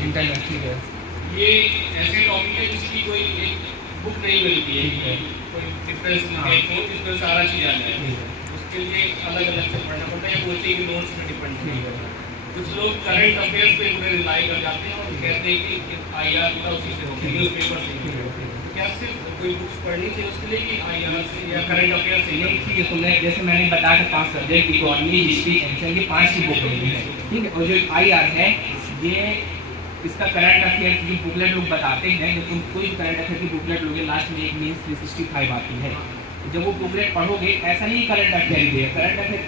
Internet, ठीक है। ये ऐसे टॉपिक है जिसकी कोई एक बुक नहीं मिलती है, कोई डिफरेंस हो जिसमें सारा चीज़ आ जाए, उसके लिए अलग अलग से पढ़ना पड़ता है या कोचिंग नोट्स में डिपेंड करता है। कुछ लोग करंट अफेयर्स पे पूरे रिलाई कर जाते हैं और कहते हैं कि IR पूरा उसी से होगा, न्यूज़ पेपर से ही। तो क्या सिर्फ कोई बुक्स पढ़नी चाहिए उसके लिए कि IR से या करंट अफेयर से? नहीं, ठीक है। तो मैं जैसे मैंने बताया था 5 सब्जेक्ट, इकोनॉमी, हिस्ट्री, एंशियंट, ये 5 की बुक लेनी है, ठीक है। और जो IR है, ये इसका करंट अफेयर जो बुकलेट लोग बताते हैं, जब तुम कोई भी करंट अफेयर की बुकलेट लोगे, लास्ट में एक मीन्स 365 आती है। जब वो बुकलेट पढ़ोगे, ऐसा नहीं करंट अफेयर ही है। करंट अफेयर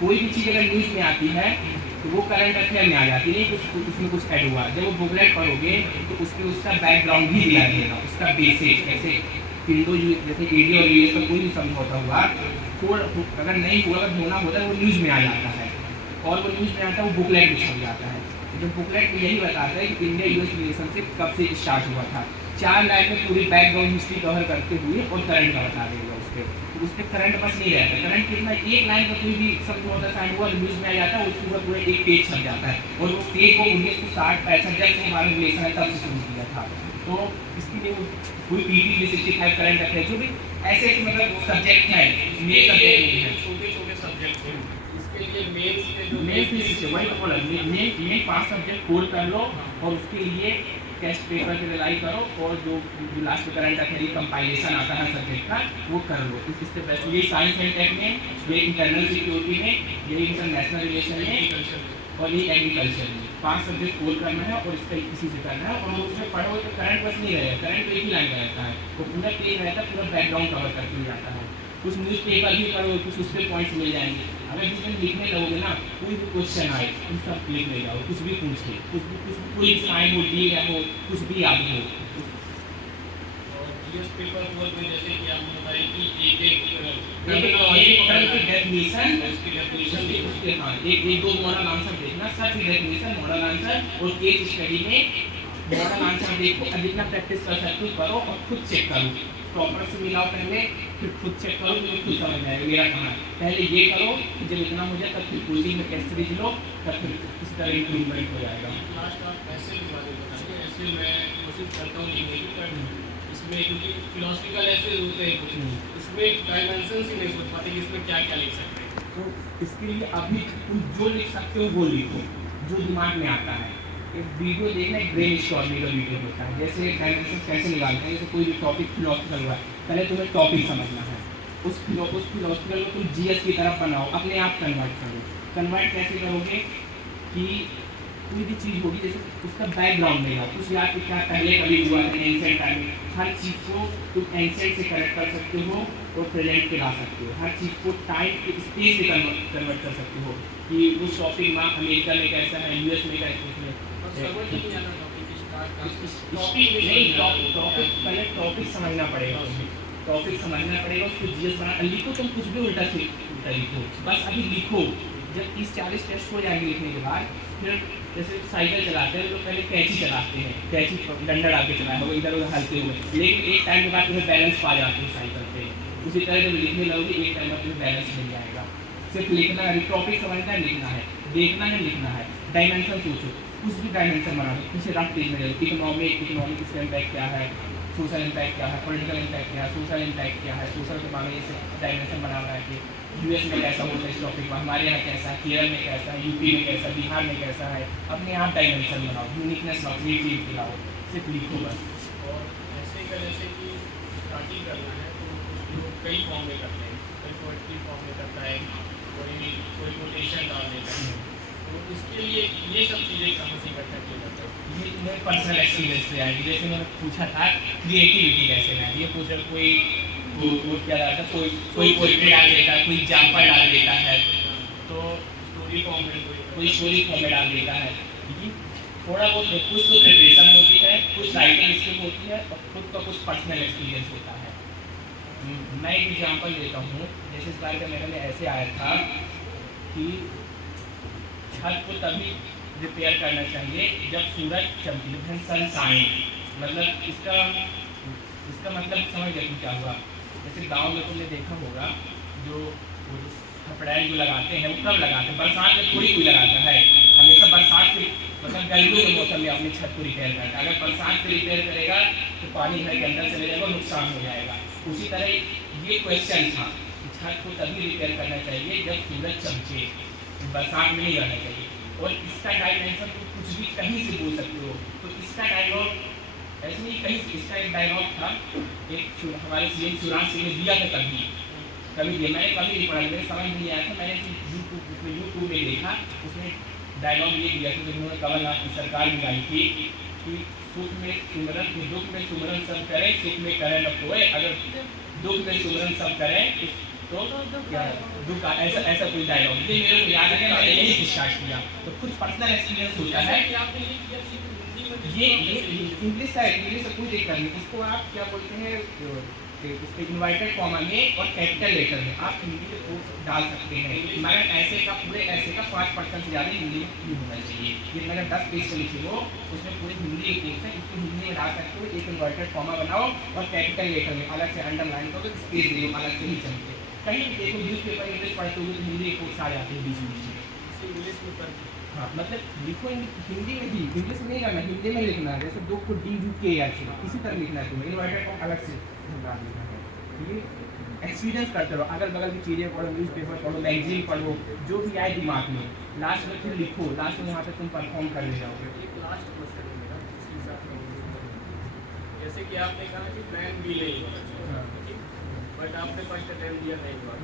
कोई भी चीज़ अगर न्यूज़ में आती है तो वो करंट अफेयर में आ जाती है, कुछ उसमें कुछ ऐड हुआ। जब वो बुकलेट पढ़ोगे तो उसमें उसका बैकग्राउंड भी दिया रहेगा, उसका बेसिक, जैसे इंडो जैसे इंडिया और यूएस का कोई भी समझौता हुआ, अगर नहीं हुआ, अगर होना होता है वो न्यूज़ में आ जाता है, और वो न्यूज़ में आता है, वो बुकलेट में छप जाता है। जो बुकलेट में यही बताता है कि इंडिया यूएस रिलेशनशिप कब से स्टार्ट हुआ था। 4 लाइन में पूरी बैकग्राउंड हिस्ट्री कवर करते हुए और करंट का बता देगा उस पर करंट बस नहीं रहता। करंट कितना, एक लाइन का कोई भी समझौता साइन हुआ, न्यूज़ में आ जाता है, उसके ऊपर पूरा एक पेज छप जाता है। और वो पेज को 1960-65 जब से हमारा रिलेशन है तब से शुरू किया था। तो इसके लिए कोई PT 65 करंट अफेयर जो भी ऐसे ऐसे मतलब सब्जेक्ट है, मेन सब्जेक्ट है, छोटे छोटे सब्जेक्ट हैं, इसके लिए मेंस के जो मेन वही तो बोला, मेन 5 सब्जेक्ट कोर कर लो और उसके लिए टेस्ट पेपर पे रिलाई करो, और जो लास्ट में करंट अफेयर कंपाइलेशन आता है सब्जेक्ट का, वो कर लो। इससे बेस्ट ये साइंस एंड टेक में, ये इंटरनल सिक्योरिटी में, ये इंटरनेशनल रिलेशन में, और ये एग्रीकल्चर में 5 सब्जेक्ट कोर करना है, और इसका इसी से करना है। और उसमें पढ़ो तो करंट बस नहीं रहेगा, करंट तो एक ही लाइन का रहता है, वो पूरा पेज रहता है, पूरा बैकग्राउंड कवर करके हो जाता है। कुछ न्यूज़पेपर भी पढ़ो, कुछ उस पर पॉइंट्स मिल जाएंगे। अगर जिसमें लिखने लगोगे ना, कोई भी क्वेश्चन आए उन सब लिख ले जाओ, कुछ भी पूछ ले, कुछ भी कोई साइन हो, दी या हो, कुछ भी याद हो। और जीएस पेपर हुआ में जैसे कि आपने बताया कि एक दो मॉडल आंसर देखना, सब डेफिनेशन, मॉडल आंसर और केस स्टडी में मॉडल आंसर देखो, और जितना प्रैक्टिस कर सकते हो करो, और खुद चेक करो, प्रॉपर से मिलाओ पहले, फिर खुद चेक करो, तो खुद समझ में आएगा मेरा कहाँ है। पहले ये करो, जब इतना हो जाए तब फिर कोचिंग में टेस्ट सीरीज लो, तब फिर इस तरह इम्प्रूवमेंट हो जाएगा। लास्ट आप ऐसे के बारे में बताइए। ऐसे मैं कोशिश करता हूँ लिखने की, पर इसमें क्योंकि फिलोसफिकल ऐसे होते हैं कुछ, इसमें डायमेंशन ही नहीं सोच पाते कि इसमें क्या क्या लिख सकते हैं। तो इसके लिए अभी तुम जो लिख सकते हो वो लिखो, जो दिमाग में आता है। एक वीडियो देखना, एक ब्रेन स्टॉर्मिंग का वीडियो होता है, जैसे डायमेंशन कैसे निकालते हैं। जैसे कोई भी टॉपिक फिलोसफिकल हुआ है, पहले तुम्हें टॉपिक समझना है, उस फिलोसफिकल को तुम GS की तरफ बनाओ, अपने आप कन्वर्ट करो। कन्वर्ट कैसे करोगे कि कोई भी चीज़ होगी, जैसे उसका बैकग्राउंड लेगा, कुछ याद क्या पहले कभी हुआ है एंशिएंट टाइम में, हर चीज़ को तुम एंशिएंट से कनेक्ट कर सकते हो और प्रेजेंट पे ला सकते हो। हर चीज़ को टाइम के स्पेस से कन्वर्ट कर सकते हो कि वो शॉपिंग में अमेरिका में कैसा है, US में कैसा है। पहले टॉपिक समझना पड़ेगा, टॉपिक समझना पड़ेगा, उसको GS बना लिखो। तुम कुछ भी उल्टा से उल्टा लिखो, बस अभी लिखो। जब 30-40 टेस्ट हो जाएंगे लिखने के बाद, फिर जैसे साइकिल चलाते हैं लोग, पहले कैंची चलाते हैं, कैंची डंडा डाल के चलाया होगा, इधर उधर हल्के हुए, लेकिन एक टाइम के बाद तुम्हें बैलेंस पा जाते हैं साइकिल पे। उसी तरह जब लिखने लगोगे, एक टाइम बाद तुम्हें बैलेंस मिल जाएगा। सिर्फ लिखना है, टॉपिक समझना है, लिखना है, देखना है, लिखना है। डायमेंशन सोचो, कुछ भी डायमेंशन बना दो, पीछे रफ पेज में जाओ, इकोनॉमिक इसका इम्पैक्ट क्या है, सोशल इम्पैक्ट क्या है, पॉलिटिकल इम्पैक्ट क्या है, सोशल इम्पैक्ट क्या है, सोशल के बारे में ये डायमेंशन बना रहा है कि US में कैसा होता है इस टॉपिक पर, हमारे यहाँ कैसा है, केरल में कैसा है, UP में कैसा, बिहार में कैसा है। अपने आप डायमेंशन बनाओ, यूनिकनेस लाओ, क्रिएटिविटी दिलाओ, सिर्फ लिखो बस। और ऐसे का जैसे कि स्टार्टिंग करना है तो कुछ लोग कई फॉर्म में करते हैं, कोई पोएट्री फॉर्म में करता है, कोई कोटेशन डाल देता है। तो इसके लिए ये सब चीज़ें कहाँ से इकट्ठा किया जाता है? ये मेरे पर्सनल एक्सपीरियंस पे आएगी। जैसे मैंने पूछा था क्रिएटिविटी कैसे है, ये पूछा कोई वो क्या डालता है, कोई पोएट्री डाल देता है, कोई एग्जाम्पल डाल देता है, तो स्टोरी फॉर्म में कोई स्टोरी फॉर्म में डाल देता है। थोड़ा बहुत कुछ तो प्रिपरेशन होती है, कुछ राइटिंग स्किल होती है, और खुद का कुछ पर्सनल एक्सपीरियंस होता है। मैं एक एग्जाम्पल देता हूँ। जैसे इस बार का मेरे में ऐसे आया था कि छत को तभी रिपेयर करना चाहिए जब सूरज चमके, सन शाइन। मतलब इसका मतलब समझ गए कि क्या हुआ। जैसे गांव में तुमने देखा होगा, जो अप्रैल जो लगाते हैं वो कब लगाते हैं, बरसात में थोड़ी कोई लगाता है, हमेशा बरसात के मतलब गर्मियों के मौसम में अपनी छत को रिपेयर करता है। अगर बरसात में रिपेयर करेगा तो पानी घर के अंदर चले जाएगा, नुकसान हो जाएगा। उसी तरह ये क्वेश्चन था, छत को तभी रिपेयर करना चाहिए जब सूरज चमके, बरसात में नहीं रहना चाहिए। और इसका डायमेंशन तो कुछ भी कहीं से बोल सकते हो। तो इसका डायलॉग ऐसे नहीं, कहीं से इसका एक डायलॉग था, एक हमारे सीएम शिवराज सिंह ने दिया था कभी दिया, मैंने कभी नहीं पढ़ा, मेरे समझ नहीं आया था, मैंने यूट्यूब में देखा, उसमें डायलॉग ये दिया था जिन्होंने कमलनाथ की सरकार में गाई थी कि सुख में सुमरन, दुख में सुमरन सब करें, सुख में करें न कोई, अगर दुख में सुमरन सब करें तो क्या दुख, ऐसा कोई डायलॉग ये मेरे को याद है, मैंने यही से स्टार्ट किया। तो कुछ पर्सनल एक्सपीरियंस होता है। ये इंग्लिश है, इंग्लिश से कोई दिक्कत नहीं, इसको आप क्या बोलते हैं, इसके इन्वर्टेड कॉमा में और कैपिटल लेटर में आप हिंदी के कोर्स डाल सकते हैं, मगर ऐसे का पूरे ऐसे का 5% से ज़्यादा हिंदी में नहीं होना चाहिए। ये मगर 10 पेज से लिखे हो, उसमें पूरी हिंदी के कोर्स है, इसको हिंदी में डाल सकते हो। एक इन्वर्टेड कॉमा बनाओ और कैपिटल लेटर में अलग से अंडरलाइन करो, स्पेस दे दो, अलग से ही चलते। कहीं भी देखो न्यूज़पेपर इंग्लिश पढ़ते हुए तो हिंदी के कोर्स आ जाते हैं बीच में इंग्लिश में कर, हाँ मतलब लिखो हिंदी में भी, इंग्लिश में नहीं करना, हिंदी में लिखना है। जैसे दो को DUKH इसी तरह लिखना है तुम्हें, इन्वर्टेड कॉमा अलग से लिखना है। ये एक्सपीरियंस करते रहो, अगल बगल की चीज़ें पढ़ो, न्यूज़पेपर पढ़ो, मैगजीन पढ़ो, जो भी आए दिमाग में, लास्ट में फिर लिखो, लास्ट में वहाँ पे तुम परफॉर्म कर ले जाओगे। एक लास्ट क्वेश्चन है मेरा इसी साथ में, जैसे कि आपने कहा कि प्लान बी नहीं हुआ, बट आपने फर्स्ट अटेम्प्ट दिया नहीं हुआ,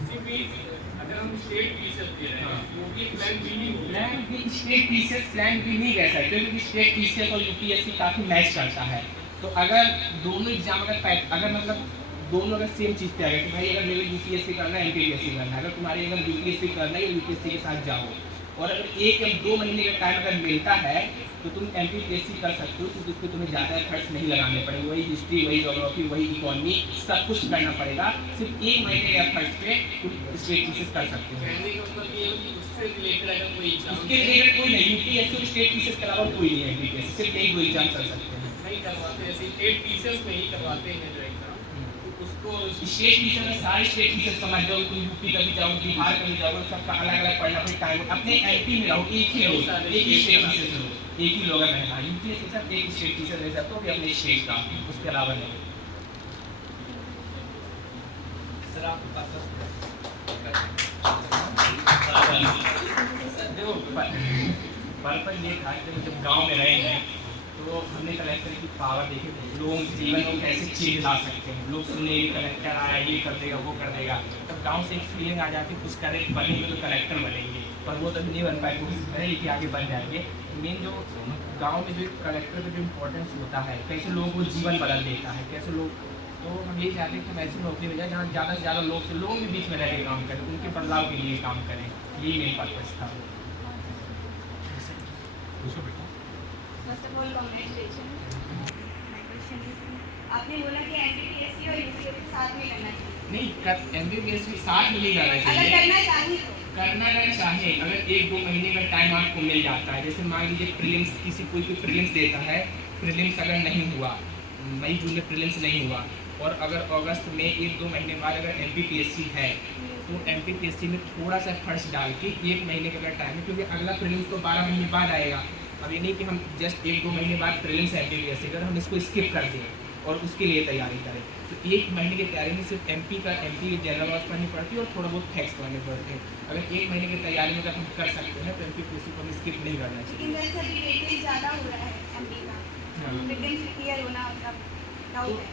उसी बीच अगर हम स्टेट पीसेस दे रहे हैं वो भी प्लान बी नहीं होगा। Plan B state PCS plan B नहीं कह सकते, क्योंकि स्टेट पीसीएस और यूपीएससी काफ़ी मैच करता है। तो अगर दोनों एग्जाम अगर मतलब दोनों अगर सेम चीज़ पे आ गए कि भाई अगर मेरे यूपीएससी करना है एमपीपीएससी करना है, अगर तुम्हारे अगर यूपीएससी करना है यूपीएससी के साथ जाओ, और अगर 1 या 2 महीने का टाइम अगर मिलता है तो तुम एमपीपीएससी कर सकते हो, क्योंकि उसको तुम्हें ज़्यादा एफर्ट्स नहीं लगाने पड़ेंगे, वही हिस्ट्री, वही ज्योग्राफी, वही इकोनॉमी, सब कुछ करना पड़ेगा। सिर्फ 1 महीने के एफर्ट्स पे तुम स्टेट पीसेस कर सकते हो। कहने का मतलब ये है कि उससे रिलेटेड अगर कोई एग्जाम उसके रिलेटेड कोई नहीं, यूपीएससी और स्टेट पीसेस के अलावा कोई नहीं है एमपीपीएससी, सिर्फ यही 2 एग्जाम कर सकते हैं। नहीं करवाते, ऐसे स्टेट पीसेस में ही करवाते हैं जो एग्जाम, तो उसको स्टेट पीसेस में सारे स्टेट पीसेस समझ जाओ, तुम यूपी का भी जाओ, बिहार का भी जाओ, सबका अलग अलग पढ़ना फिर टाइम, अपने एमपी में रहो, एक ही लोग, एक ही स्टेट पीसेस रहो, एक ही लोग रहना, यूपीएससी सब एक स्टेट पीसेस रह सकते हो भी अपने स्टेट का, उसके अलावा नहीं। सर आपको पता देखो पर्पज ये था कि जब गांव में रहे हैं तो हमने कलेक्टर की पावर देखे थे, लोगों के जीवन को कैसे चेंज ला सकते हैं। लोग सुने कलेक्टर आया, ये कर देगा, वो कर देगा, तब गांव से एक फीलिंग आ जाती है कुछ करे बनेंगे तो कलेक्टर बनेंगे, पर वो तो नहीं बन पाए, कोशिश करेंगे कि आगे बन जाएंगे। मेन जो गाँव में जो कलेक्टर का जो इम्पोर्टेंस होता है, कैसे लोगों को जीवन बदल देता है, कैसे लोग, तो हम यही चाहते हैं कि हम ऐसी नौकरी में जाए जहाँ ज़्यादा से ज़्यादा लोगों के बीच में रह के काम करें, उनके बदलाव के लिए काम करें, यही मेन पर्पज था। First of all congratulation. My question is, आपने बोला कि एमपीपीएससी और यूपीएससी साथ में करना चाहिए। नहीं, एमपीपीएससी साथ में नहीं करना अगर चाहिए। करना चाहिए तो करना अगर चाहे, अगर 1-2 महीने का टाइम आपको मिल जाता है, जैसे मान लीजिए प्रीलिम्स, किसी कोई प्रीलिम्स देता है, प्रीलिम्स अगर नहीं हुआ, मई जून में प्रीलिम्स नहीं हुआ, और अगर अगस्त में 1-2 महीने बाद अगर एमपीपीएससी है, तो एमपीपीएससी में थोड़ा सा फर्स्ट डाल के 1 महीने का अगर टाइम है, क्योंकि अगला प्रीलिम्स तो 12 महीने बाद आएगा। अब ये नहीं कि हम जस्ट 1-2 महीने बाद प्रीलिम्स एमपीपीएससी अगर हम इसको स्किप कर दें और उसके लिए तैयारी करें, तो 1 महीने की तैयारी में सिर्फ एमपी जनरल नॉलेज पढ़नी पड़ती है और थोड़ा बहुत फैक्ट्स पढ़ने पड़ते हैं। अगर 1 महीने की तैयारी में अगर हम कर सकते हैं तो एमपीपीएससी को हम स्किप नहीं करना चाहिए। लेकिन वैसे भी वेटेज ज़्यादा हो रहा है एमपी का, प्रीलिम्स क्लियर होना मतलब डाउट है।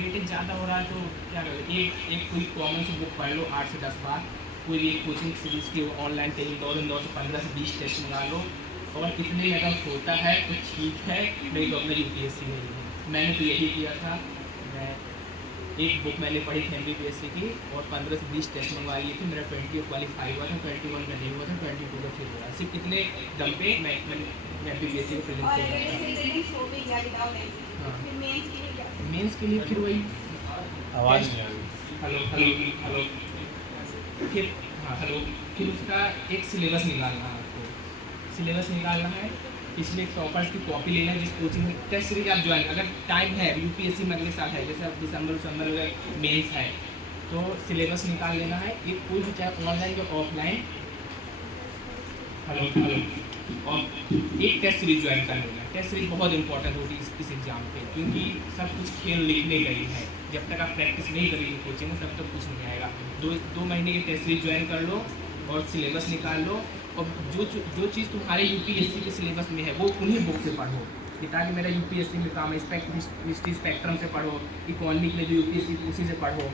वेटेज ज़्यादा हो रहा है तो क्या करें, एक कोई कॉमन सी बुक पढ़ लो 8 से 10 बार, कोई भी कोचिंग सीरीज की ऑनलाइन ट्रेनिंग 2 से 15 से 20 टेस्ट मंगा लो, और इतने में अगर होता है तो ठीक है, नहीं तो अपना यूपीएससी में ही। मैंने तो यही किया था, मैं एक बुक मैंने पढ़ी थी एमपीपीएससी की और 15 से 20 टेस्ट मंगवा लिए थे, मेरा 20 क्वालिफाई हुआ था, 21 का नहीं हुआ था, 22 का फिर हुआ। सिर्फ इतने दम पे मैं एमपीपीएससी को और प्रीलिम्स अगर जैसे प्रीलिम्स हो भी गया विदाउट एमपी, हाँ। फिर मेंस के लिए क्या? मेंस के लिए फिर वही आवाज़ नहीं आ रही। हेलो फिर, हाँ हेलो, फिर उसका एक सिलेबस निकालना है आपको, सिलेबस निकालना है, पिछले टॉपर्स की कॉपी लेना है, जिस कोचिंग में टेस्ट सीरीज आप ज्वाइन, अगर टाइम है यूपीएससी में अगले साल है, जैसे अब दिसंबर अगर मेंस है तो सिलेबस निकाल लेना है, एक कोई भी चाहे ऑनलाइन या ऑफलाइन हेलो हेलो। और एक टेस्ट सीरीज ज्वाइन कर लेना। टेस्ट सीरीज बहुत इंपॉर्टेंट होती है इस एग्ज़ाम पे, क्योंकि सब कुछ खेल लिखने का ही है। जब तक आप प्रैक्टिस नहीं करेंगे कोचिंग में तब तक कुछ नहीं आएगा। दो महीने की टेस्ट सीरीज ज्वाइन कर लो और सिलेबस निकाल लो, और जो चीज़ तुम्हारे यूपीएससी के सिलेबस में है वो उन्हीं बुक से पढ़ो, कि ताकि मेरा यूपीएससी में काम है। हिस्ट्री स्पेक्ट्रम से पढ़ो, इकोनॉमी के लिए जो यूपीएससी उसी से पढ़ो,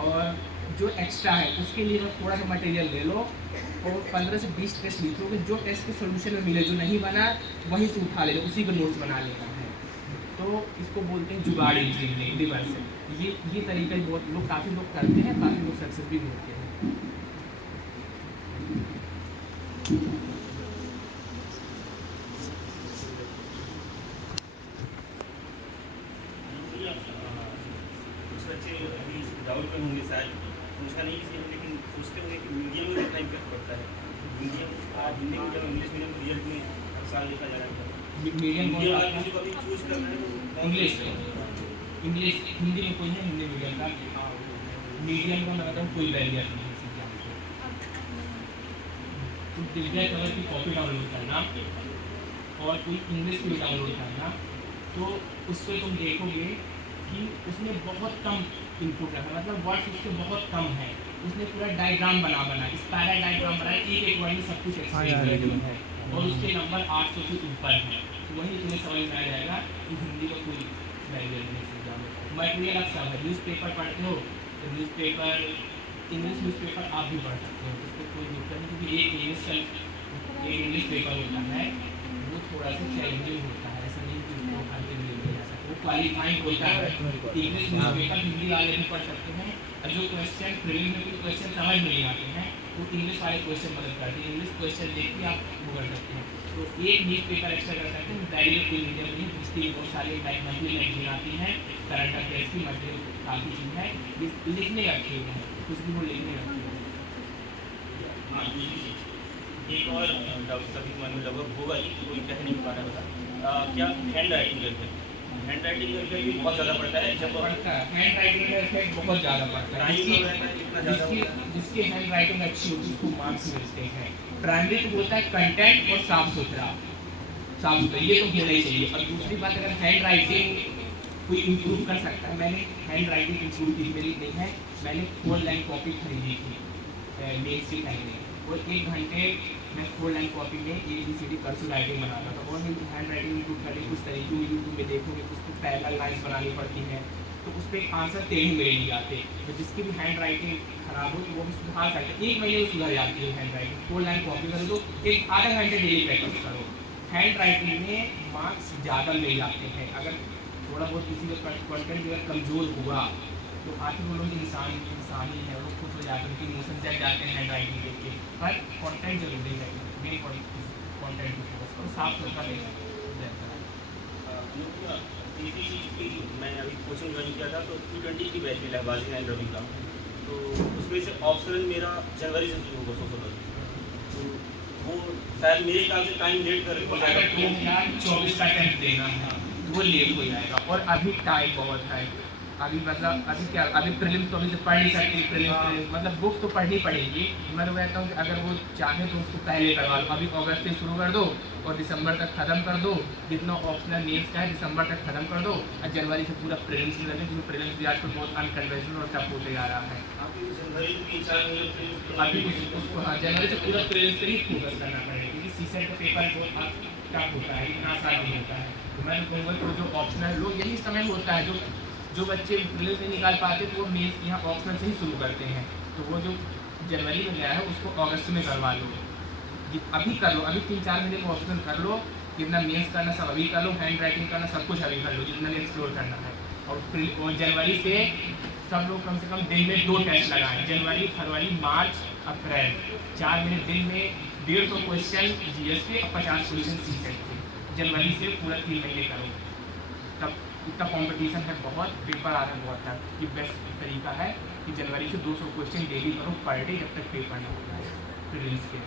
और जो एक्स्ट्रा है उसके लिए थोड़ा सा मटेरियल ले लो और 15 से 20 टेस्ट लिखोगे। जो टेस्ट के सोल्यूशन में मिले, जो नहीं बना वहीं से उठा लेना, उसी को नोट्स बना लेना है। तो इसको बोलते हैं जुगाड़ी ट्रेनिंग, रिवर्सल। ये तरीका बहुत लोग, काफ़ी लोग करते हैं, काफ़ी लोग सक्सेस भी होते हैं। कुछ बच्चे अभी डाउट में होंगे शायद, पूछा नहीं किसी ने, लेकिन सोचते होंगे कि मीडियम में टाइम क्या पड़ता है। Medium Hindi medium, English medium result में हर साल लिखा जा रहा है। मीडियम मीडियम अगर किसी को अभी चूज करना है तो इंग्लिश हिंदी में कोई है, हिंदी मीडियम का मीडियम का मैं बताऊँ कोई बैरियर नहीं है इस एग्जाम को। तो दिव्या कलर की कॉपी डाउनलोड करना और कोई इंग्लिश भी डाउनलोड करना, तो उस पर तुम देखोगे कि उसने बहुत कम इनपुट रखा, मतलब वर्ड्स उसके बहुत कम है। उसने पूरा डायग्राम बना स्पायरल डायग्राम बनाया, एक वर्ड में सब कुछ एक्सप्लेन है, और उसके नंबर 800 से ऊपर हैं। तो वही तुम्हें समझ में आ जाएगा कि हिंदी का कोई बैरियर नहीं है एग्जाम में। मटेरियल आप सब है, न्यूज़पेपर पढ़ते हो तो न्यूज़पेपर, इंग्लिश न्यूज़पेपर आप भी पढ़ सकते हो, उसको कोई दिक्कत नहीं, क्योंकि एक इंग्लिश पेपर होता है वो थोड़ा सा चैलेंजिंग होता है। ऐसा नहीं कि उसको हर दिन ले जा सकते, वो क्वालिफाइंग होता है। इंग्लिश न्यूज़पेपर हिंदी वाले भी पढ़ सकते हैं, और जो क्वेश्चन प्रीलिम्स में कोई क्वेश्चन समझ में नहीं आते हैं वो इंग्लिश वाले क्वेश्चन मदद करते हैं। इंग्लिश क्वेश्चन देख के आप वो कर सकते हैं। तो एक न्यूज़पेपर एक्स्ट्रा कर सकते हैं। डायरी कोई मीडियम नहीं, जिसकी बहुत सारी मंथली मैगजीन आती हैं, करंट अफेयर्स की मटेरियल काफ़ी चीज़ है, लिखने का खेल है, कुछ भी वो लिखने का खेल है। हाँ, एक और डाउट सभी मन में लगभग होगा ही, कोई कह नहीं पा रहा था। क्या हैंड राइटिंग करते हैं? हैंड राइटिंग का इफेक्ट भी बहुत ज़्यादा पड़ता है जब पड़ता है, हैंड राइटिंग का इफेक्ट बहुत ज़्यादा पड़ता है। जिसकी हैंड राइटिंग अच्छी होती है उसको मार्क्स मिलते हैं। प्राइमरी तो होता है कंटेंट और साफ सुथरा, ये तो होना ही चाहिए। और दूसरी बात, अगर हैंड राइटिंग कोई इम्प्रूव कर सकता है, मैंने हैंड राइटिंग इम्प्रूव की मेरी नहीं है, मैंने 4 लाइन कॉपी खरीदी थी मेल्स के पहले, और 1 घंटे मैं 4 लाइन कॉपी में ABCD कर्सिव राइटिंग बनाता था। और मेरी हैंड राइटिंग इम्प्रूव करने कुछ तरीके यूट्यूब में देखोगे, उसको पैरेलल लाइन्स बनानी पड़ती हैं, तो उस पर आंसर टेढ़े मेरे नहीं आते। तो जिसकी भी हैंड राइटिंग खराब हो तो वो भी सुधार सकते हैं, 1 महीने में सुधर जाती है हैंड राइटिंग। 4 लाइन कॉपी कर दो, एक आधा घंटे डेली प्रैक्टिस करो। हैंड राइटिंग में मार्क्स ज़्यादा ले जाते हैं। अगर थोड़ा बहुत किसी का कंटेंट अगर कमज़ोर हुआ तो आखिर वो लोग इंसान ही है, वो खुश हो जाते हैं, उनके इमोशन जग जाते हैं हैंड राइटिंग देख के। पर कंटेंट जरूरी है, मेन कंटेंट की फोकस करो, साफ सुथरा नहीं मैं अभी कोचिंग ज्वाइन किया था तो T20 की बैच में लहबाजी एंड रवि का, तो उसमें से ऑप्शनल मेरा जनवरी से शुरू होगा सोशोलॉजी। तो वो शायद मेरे ख्याल से टाइम लेट कर तो अगर 2024 का टेस्ट देना है तो वो लेट हो जाएगा। और अभी टाइम बहुत है, अभी मतलब अभी क्या, अभी प्रीलिम्स तो अभी से पढ़ नहीं सकती, प्रीलिम्स मतलब बुक्स तो पढ़नी पड़ेगी। मैं तो कहता हूँ कि अगर वो चाहे तो उसको पहले करवा लो, अभी अगस्त से शुरू कर दो और दिसंबर तक ख़त्म कर दो। जितना ऑप्शनल मेंस का है दिसंबर तक ख़त्म कर दो, और जनवरी से पूरा प्रीलिम्स में लगे, क्योंकि प्रीलिम्स भी आजकल बहुत अनकन्वेंशनल और टफ होते जा रहा है। तो अभी उसको हाँ जनवरी से पूरा प्रीलिम्स पर ही फोकस करना पड़ेगा, क्योंकि सीसेट का पेपर बहुत टफ होता है, इतना आसान नहीं होता है। तो मैं तो कहूँगा तो जो ऑप्शनल लोग, यही समय होता है जो बच्चे प्रीलिम्स नहीं निकाल पाते तो वो मेंस यहाँ ऑप्शनल से ही शुरू करते हैं। तो वो जो जनवरी में गया है उसको अगस्त में करवा लो, अभी कर लो, अभी 3-4 महीने में ऑप्शनल कर लो, जितना मेंस करना सब अभी कर लो, हैंड राइटिंग करना सब कुछ अभी कर लो, जितना एक्सप्लोर करना है। और जनवरी से सब लोग कम से कम दिन में 2 टेस्ट लगाएं, जनवरी, फरवरी, मार्च, अप्रैल, 4 महीने दिन में 150 क्वेश्चन GS के और 50 क्वेश्चन सीसेट के। जनवरी से पूरा 3 महीने करो, तब इतना कॉम्पिटिशन है, बहुत पेपर आ रहे हैं बहुत तक। ये बेस्ट तरीका है कि जनवरी से 200 क्वेश्चन डेली करो पर डे, जब तक पेपर ना हो जाए प्रीलिम्स के।